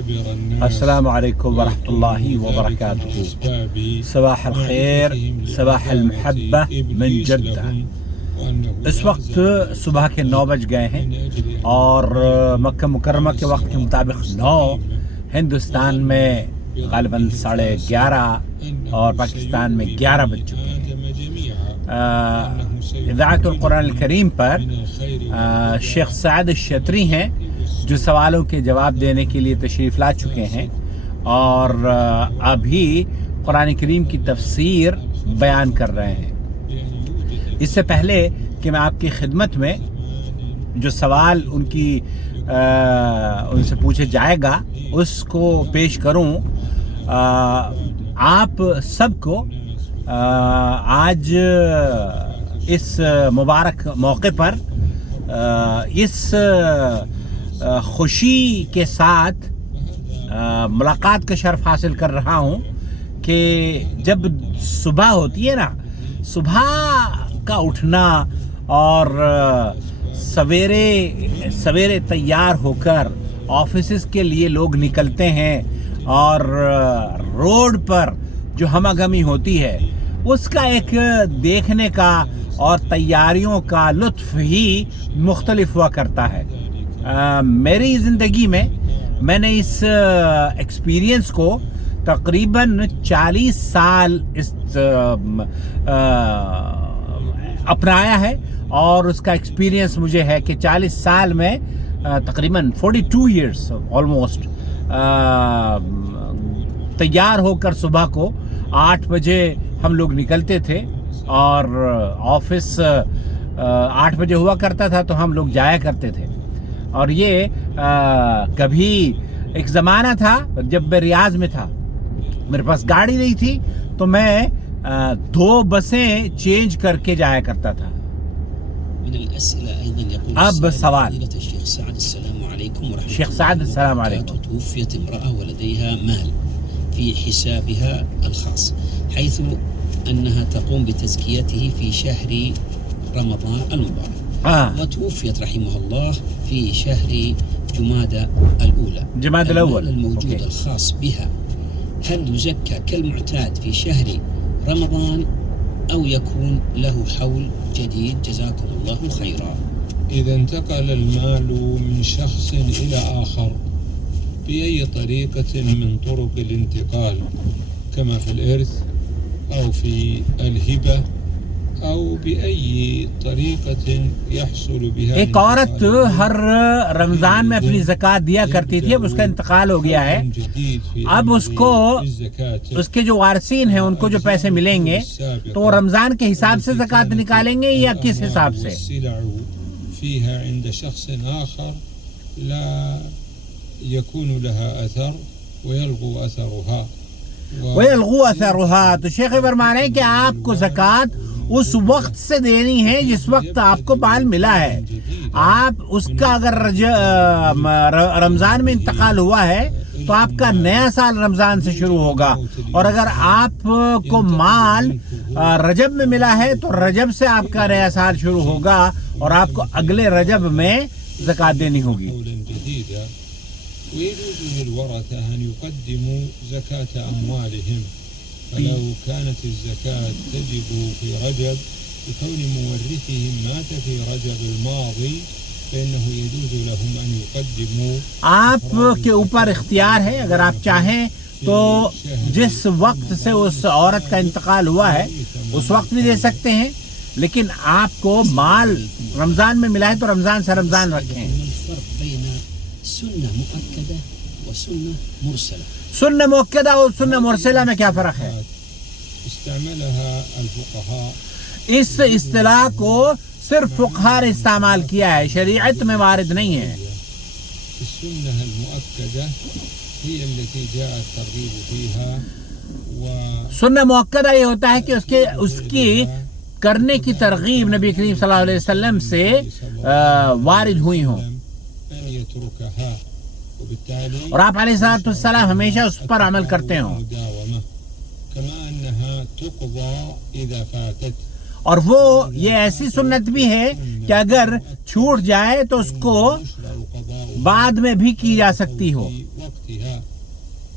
السلام علیکم ورحمۃ اللہ وبرکاتہ. صباح الخیر، صباح المحبہ من جدہ. اس وقت صبح کے 9 بج گئے ہیں اور مکہ مکرمہ کے وقت کے مطابق 9 ہندوستان میں غالباً 11:30 اور پاکستان میں 11 بج چکے ہیں. اذاعت القرآن الکریم پر شیخ سعد الشتری ہیں جو سوالوں کے جواب دینے کے لیے تشریف لا چکے ہیں اور ابھی قرآن کریم کی تفسیر بیان کر رہے ہیں. اس سے پہلے کہ میں آپ کی خدمت میں جو سوال ان سے پوچھے جائے گا اس کو پیش کروں، آپ سب کو آج اس مبارک موقع پر اس خوشی کے ساتھ ملاقات کا شرف حاصل کر رہا ہوں کہ جب صبح ہوتی ہے نا، صبح کا اٹھنا اور سویرے تیار ہو کر آفیسز کے لیے لوگ نکلتے ہیں اور روڈ پر جو ہمہ گمی ہوتی ہے اس کا ایک دیکھنے کا اور تیاریوں کا لطف ہی مختلف ہوا کرتا ہے. میری زندگی میں نے اس ایکسپیرینس کو تقریباً 40 سال اپنایا ہے اور اس کا ایکسپیرینس مجھے ہے کہ 40 سال میں تقریباً 42 ایئرس آلموسٹ تیار ہو کر صبح کو 8 بجے ہم لوگ نکلتے تھے اور آفس 8 بجے ہوا کرتا تھا تو ہم لوگ جایا کرتے تھے. اور یہ کبھی ایک زمانہ تھا جب میں ریاض میں تھا، میرے پاس گاڑی نہیں تھی تو میں 2 بسیں چینج کر کے جایا کرتا تھا. اب سوال. شیخ سعد السلام علیکم. توفيت امرأة ولديها مال في حسابها الخاص حيث أنها تقوم بتزكيته في شهر رمضان المبارك. وتوفيت رحمه الله في شهر جمادى الأولى. جمادى الأول الموجود الخاص بها هل يزكى كالمعتاد في شهر رمضان أو يكون له حول جديد؟ جزاكم الله خيرا. إذا انتقل المال من شخص إلى آخر بأي طريقة من طرق الانتقال كما في الإرث أو في الهبة أو بأي طريقة يحصل بها. ایک عورت ہر رمضان میں اپنی زکوٰۃ دیا کرتی تھی، اب اس کا انتقال ہو گیا ہے. اب اس کے جو وارثین ہیں ان کو جو پیسے ملیں گے تو وہ رمضان کے حساب سے زکوٰۃ نکالیں گے یا کس حساب سے؟ فيها عند شخص آخر لا يكون لها أثر ويلغو أثرها. تو شیخ فرما رہے ہیں کہ آپ کو زکوٰۃ اس وقت سے دینی ہے جس وقت آپ کو مال ملا ہے. آپ اس کا اگر رمضان میں انتقال ہوا ہے تو آپ کا نیا سال رمضان سے شروع ہوگا، اور اگر آپ کو مال رجب میں ملا ہے تو رجب سے آپ کا نیا سال شروع ہوگا اور آپ کو اگلے رجب میں زکوٰۃ دینی ہوگی. ويجوز للورثة أن يقدموا زكاة أموالهم، فلو كانت الزكاة تجب في رجب بكون مورثهم مات في رجب الماضي فإنه يجوز لهم أن يقدموا. آپ کے اوپر اختیار ہے، اگر آپ چاہیں تو جس وقت سے اس عورت کا انتقال ہوا ہے اس وقت بھی دے سکتے ہیں، لیکن آپ کو مال رمضان میں ملا ہے تو رمضان سے رمضان رکھیں. سنة مؤكدة وسنة مرسلة. سنة مؤكدة اور سنة مرسلة میں کیا فرق ہے؟ استعملها الفقهاء. اس اصطلاح کو صرف فقہاء نے استعمال کیا ہے، شریعت میں وارد نہیں ہے. السنة المؤكدة هي التي جاء الترغيب فيها. سنة مؤکدہ یہ ہوتا ہے کہ اس کی کرنے کی ترغیب نبی کریم صلی اللہ علیہ وسلم سے وارد ہوئی ہوں اور آپ علیہ السلام ہمیشہ اس پر عمل کرتے ہوں. اور وہ یہ ایسی سنت بھی ہے کہ اگر چھوٹ جائے تو اس کو بعد میں بھی کی جا سکتی ہو. فيها.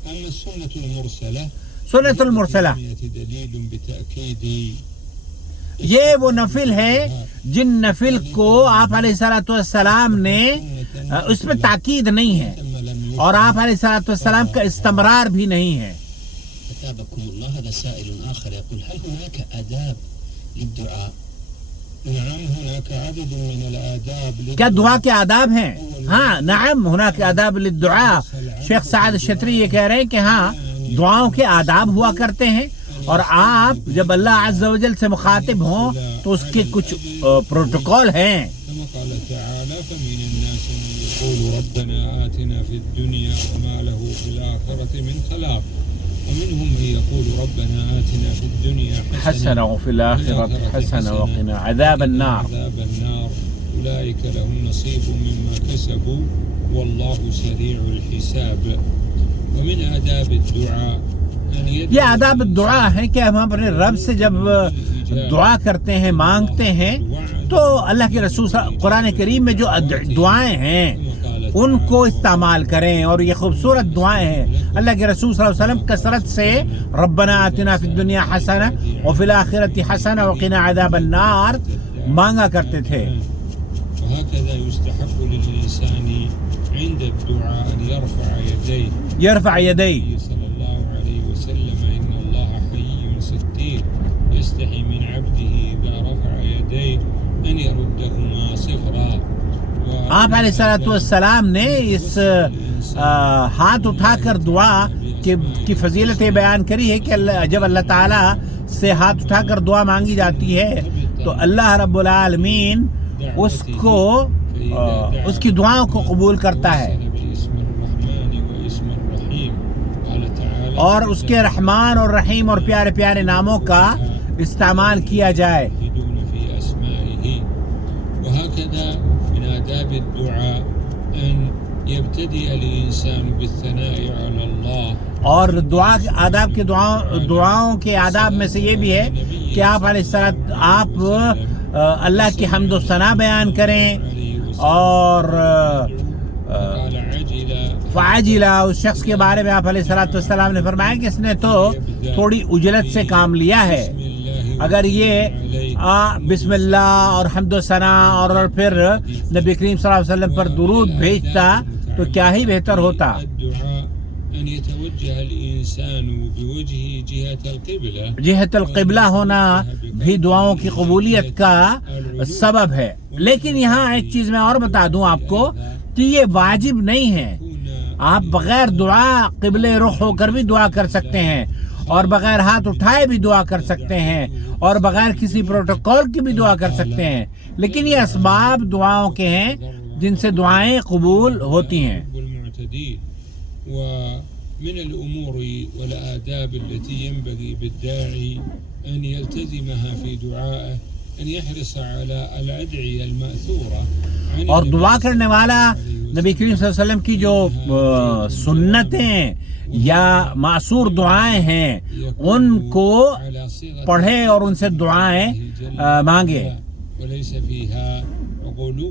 أما السنة المرسلة سنت المرسلہ دلیل بتأکید یہ وہ نفل ہے جن نفل کو آپ علیہ الصلوۃ والسلام نے اس پہ تاکید نہیں ہے اور آپ علیہ الصلوۃ والسلام کا استمرار بھی نہیں ہے. أثابكم الله. هذا سائل آخر يقول هل هناك آداب للدعاء؟ نعم هناك عدد من الآداب کیا دعا کے آداب ہیں؟ ہاں نعم هناك آداب للدعاء. شیخ سعد الشتری یہ کہہ رہے ہیں کہ ہاں دعاؤں کے آداب ہوا کرتے ہیں اور آپ جب اللہ عز و جل سے مخاطب ہوں تو اس کے کچھ پروٹوکول ہیں. كما قال تعالى فمن الناس من يقول ربنا آتنا في الدنيا وما له في الآخرة من خلاق ومنهم من يقول ربنا آتنا في الدنيا حسنة وفي الآخرة حسنة وقنا عذاب النار. أولئك لهم نصيب مما كسبوا والله سريع الحساب. ومن آداب الدعاء یہ آداب الدعا ہے کہ ہم اپنے رب سے جب دعا کرتے ہیں مانگتے ہیں تو اللہ کے رسول قرآن کریم میں جو دعائیں ہیں ان کو استعمال کریں اور یہ خوبصورت دعائیں ہیں. اللہ کے رسول صلی اللہ علیہ وسلم کثرت سے ربنا آتنا فی الدنیا حسنہ وفی الآخرۃ حسنہ وقنا عذاب النار مانگا کرتے تھے. وهكذا يستحب للإنسان عند الدعاء أن يرفع يديه صلى الله عليه وسلم إن الله حي ستير يستحي من عبده إذا رفع يديه أن يردهما صفرا. آپ علیہ الصلوۃ والسلام نے اس ہاتھ اٹھا کر دعا کی فضیلت بیان کری ہے کہ جب اللہ تعالیٰ سے ہاتھ اٹھا کر دعا مانگی جاتی ہے تو اللہ رب العالمین اس کو اس کی دعاؤں کو قبول کرتا ہے اور اس کے رحمان اور رحیم اور پیارے پیارے ناموں کا استعمال کیا جائے. وهكذا من آداب الدعاء أن يبتدئ الإنسان بالثناء على الله. اور دعا کے آداب کے دعاؤں کے آداب میں سے یہ بھی ہے کہ آپ علیہ السلام آپ اللہ کی حمد و ثنا بیان کریں اور فعجلا اس شخص کے بارے میں آپ علیہ الصلوۃ والسلام نے فرمایا کہ اس نے تو تھوڑی اجلت سے کام لیا ہے. اگر یہ بسم اللہ اور حمد و ثنا اور پھر نبی کریم صلی اللہ علیہ وسلم پر درود بھیجتا تو کیا ہی بہتر ہوتا. جہت القبلہ ہونا بھی دعاؤں کی قبولیت کا سبب ہے. لیکن یہاں ایک چیز میں اور بتا دوں آپ کو کہ یہ واجب نہیں ہے. آپ بغیر دعا قبلے رخ ہو کر بھی دعا کر سکتے ہیں اور بغیر ہاتھ اٹھائے بھی دعا کر سکتے ہیں اور بغیر کسی پروٹوکول کی بھی دعا کر سکتے ہیں. لیکن یہ اسباب دعاؤں کے ہیں جن سے دعائیں قبول ہوتی ہیں. ومن الأمور والآداب التي ينبغي بالداعي أن يلتزمها في دعائه أن يحرص على الأدعية المأثورة. اور دعا کرنے والا نبی کریم صلی اللہ علیہ وسلم کی جو سنتیں یا معصور دعائیں ہیں ان کو پڑھے اور ان سے دعائیں مانگے. وليس فيها غلو